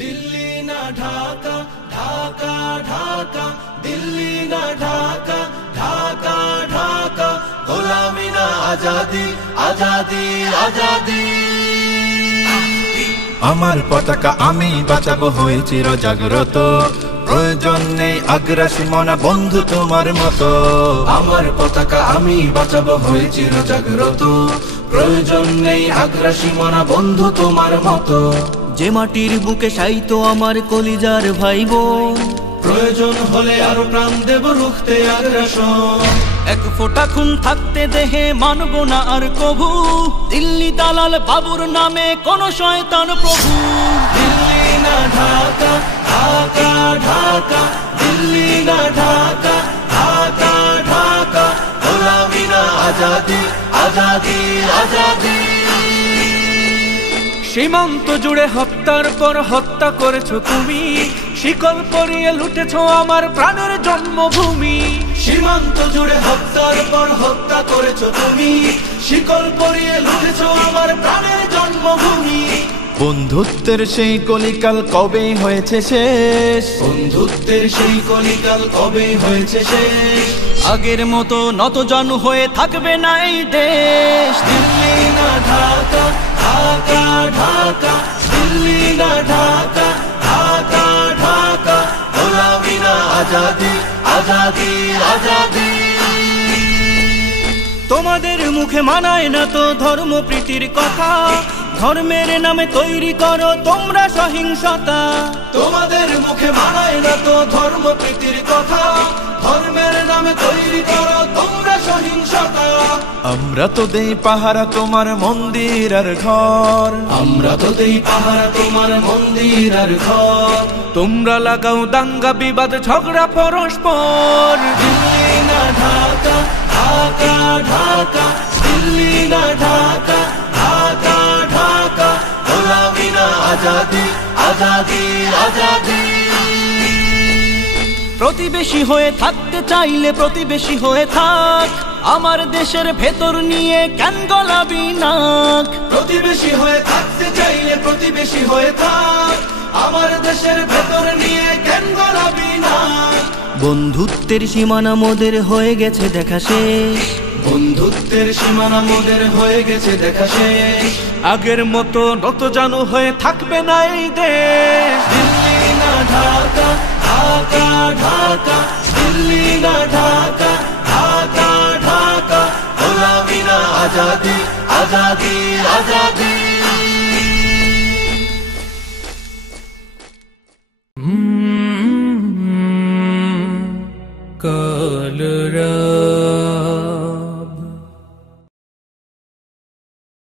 দিল্লি না ঢাকা, ঢাকা ঢাকা, দিল্লি না ঢাকা, ঢাকা ঢাকা, গোলামি না আজাদি, আজাদি আজাদি। আমার পতাকা আমি বাঁচাবো হয়ে চির জাগ্রত, প্রয়োজন নেই আগ্রাসী মনা বন্ধু তোমার মতো। আমার পতাকা আমি বাঁচাবো হয়ে চির জাগ্রত, প্রয়োজন নেই আগ্রাসী মনা বন্ধু তোমার মতো। যে মাটির বুকে সাইতো আমার কলিজার ভাইবোন, প্রয়োজন হলে আরো প্রাণ দেব রুখতে আগ্রাসন। এক ফোঁটা খুন থাকতে দেহে মানব না আর কভু, দিল্লি দালাল বাবুর নামে কোন শয়তান প্রভু। দিল্লি না ঢাকা, ঢাকা ঢাকা, দিল্লি না ঢাকা, ঢাকা ঢাকা, গোলামি না আজাদি, আজাদি আজাদি। সীমান্ত জুড়ে হত্যার পর হত্যা করেছো তুমি, শিকল পরিয়ে লুটেছো আমার প্রাণের জন্মভূমি। সীমান্ত জুড়ে হত্যার পর হত্যা করেছো তুমি, শিকল পরিয়ে লুটেছো আমার প্রাণের জন্মভূমি। বন্ধুত্বের সেই কলিকাল কবে হয়েছে শেষ, বন্ধুত্বের সেই কলিকাল কবে হয়েছে শেষ। আগের মতো নতজানু হয়ে থাকবে না এই দেশ। দিল্লি না ঢাকা, ঢাকা ঢাকা, দিল্লি না ঢাকা, ঢাকা ঢাকা, গোলামি না আজাদি, আজাদি আজাদি। তোমাদের মুখে মানায় না তো ধর্মপ্রীতির কথা, ধর্মের নামে তৈরি করো তোমরা সহিংসতা। তোমাদের মুখে মানায় না তো ধর্মপ্রীতির কথা, ধর্মের নামে তৈরি করো তোমরা সহিংসতা। আমরা তো দেই পাহারা তোমার মন্দির আর ঘর, আমরা তো দেই পাহারা তোমার মন্দির আর ঘর। তোমরা লাগাও দাঙ্গা বিবাদ ঝগড়া পরস্পর। দিল্লি না ঢাকা, ঢাকা ঢাকা, দিল্লি না ঢাকা, ঢাকা ঢাকা, গোলামি না আজাদি, আজাদি আজাদি। প্রতিবেশী হয়ে থাকতে চাইলে প্রতিবেশী হয়ে থাক, আমার দেশের ভেতর নিয়ে কেন গলাবি নাক। প্রতিবেশী হয়ে থাকতে চাইলে প্রতিবেশী হয়ে থাক, আমার দেশের ভেতর নিয়ে কেন গলাবি না। বন্ধুত্বের সীমানা মোদের হয়ে গেছে দেখা শেষ, বন্ধুত্বের সীমানা মোদের হয়ে গেছে দেখা শেষ। আগের মতো নতজানু হয়ে থাকবে না এই দেশ। দিল্লি না ঢাকা, ঢাকা ঢাকা, দিল্লি না ঢাকা, ঢাকা ঢাকা, গোলামি না আজাদি, আজাদি আজাদি।